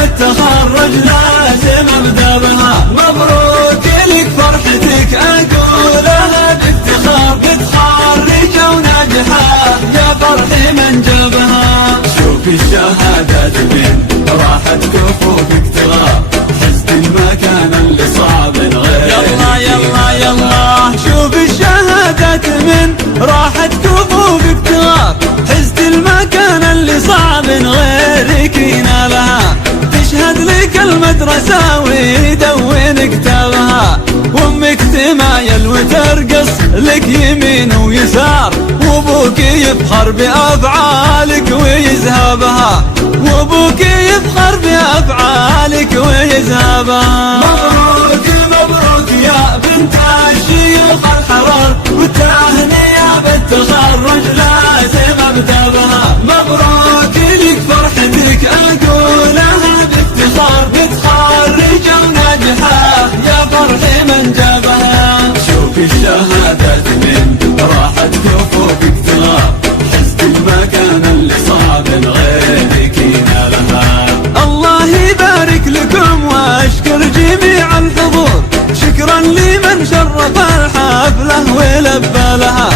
بالتخرج لازم ابدا بها. مبروك لك فرحتك اقولها بافتخار، بتخرجة وناجحة يا فرحي من جابها. شوفي الشهادات من راحت كفوفك تغار، حزت المكان اللي صعب غيرك. يلا يلا يلا شوفي الشهادات من راحت كفوفك تغار، حزت المكان اللي صعب غيرك ينالها. تشهد لك المدرسة ويدون كتابها، وامك تمايل وترقص لك يمين ويسار، وابوك يفخر بافعالك ويذهبها، وابوك يفخر بافعالك ويذهبها. مبروك مبروك يا بنت الشيوخ الحرار، والتهنئة بالتخرج لازم ابدا بها. مبروك لك فرحتك اقولها بافتخار، بتخرجة وناجحة يا فرحي من جابها. شوفي الشهادات من راحت كفوفك تغار، حزت المكان اللي صعب غيرك ينالها. الله يبارك لكم واشكر جميع الحضور، شكرا لمن شرف الحفلة ولبى لها،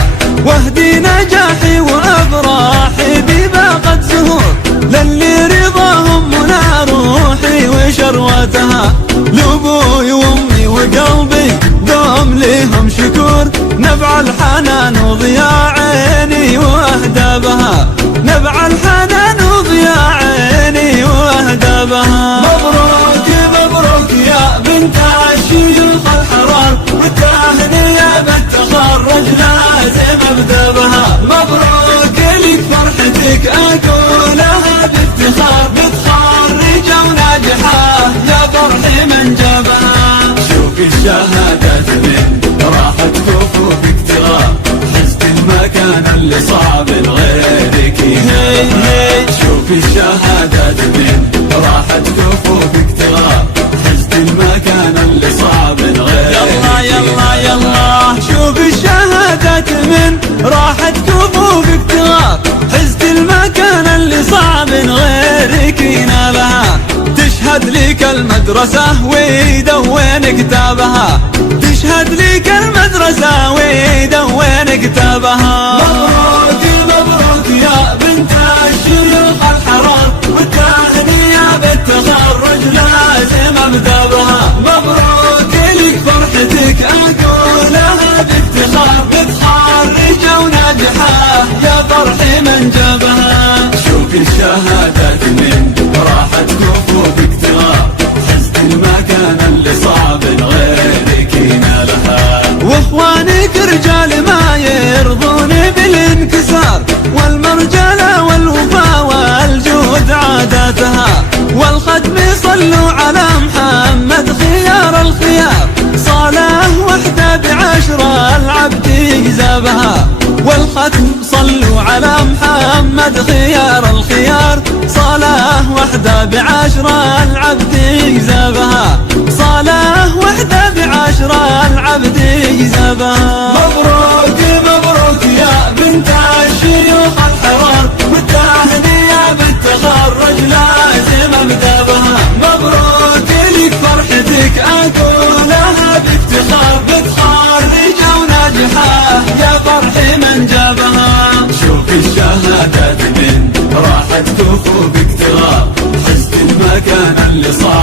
واهدي نجاحي وافراحي بباقة زهور، للي رضاهم منى روحي وشروتها. لابوي وامي وقلبي دوم ليهم شكور، نبع الحنان وضياء عيني واهدابها، نبع الحنان وضياء عيني واهدابها. مبروك مبروك يا بنت الشيوخ الحرار، والتهنئة بالتخرج لازم ابدا بها. مبروك لك فرحتك اقولها بافتخار، بتخرجة وناجحة يا فرحي من جابها. شوفي الشهادات من راحت كفوفك تغار، حزت المكان اللي صعب غيرك ينالها. شوفي الشهادات من راحت كفوفك تغار، حزت المكان اللي صعب غيرك. يلا يلا يلا شوفي الشهادات من راحت كفوفك تغار، حزت المكان اللي صعب غيرك ينالها. تشهد لك المدرسة ويدون كتابها، تشهد لك المدرسة ويدون كتابها. مبروك مبروك يا بنت الشيوخ الحرار، والتهنئة بالتخرج لازم ابدا بها. مبروك لك فرحتك اقولها بافتخار، بتخرجة وناجحة يا فرحي من جابها. شوفي الشهادات من راحت كفوفك تغار، حزت المكان اللي صعب غيرك ينالها. واخوانك رجال ما يرضون بالانكسار، والمرجلة والوفا والجود عاداتها، والختم صلوا على محمد خيار الخيار، صلاة وحدة بعشرة العبد يجزبها، والختم صلوا على محمد خيار الخيار، صلاة وحدة بعشرة العبد يجزبها، صلاة وحدة بعشرة العبد يجزبها. مبروك مبروك يا بنت الشيوخ الحرار، والتهنئة بالتخرج لازم ابدا بها. مبروك لك فرحتك اقولها بافتخار، بتخرجة وناجحة يا فرحي من جابها. شوفي الشهادات من راحت كفوفك تغار، حزت المكان اللي صار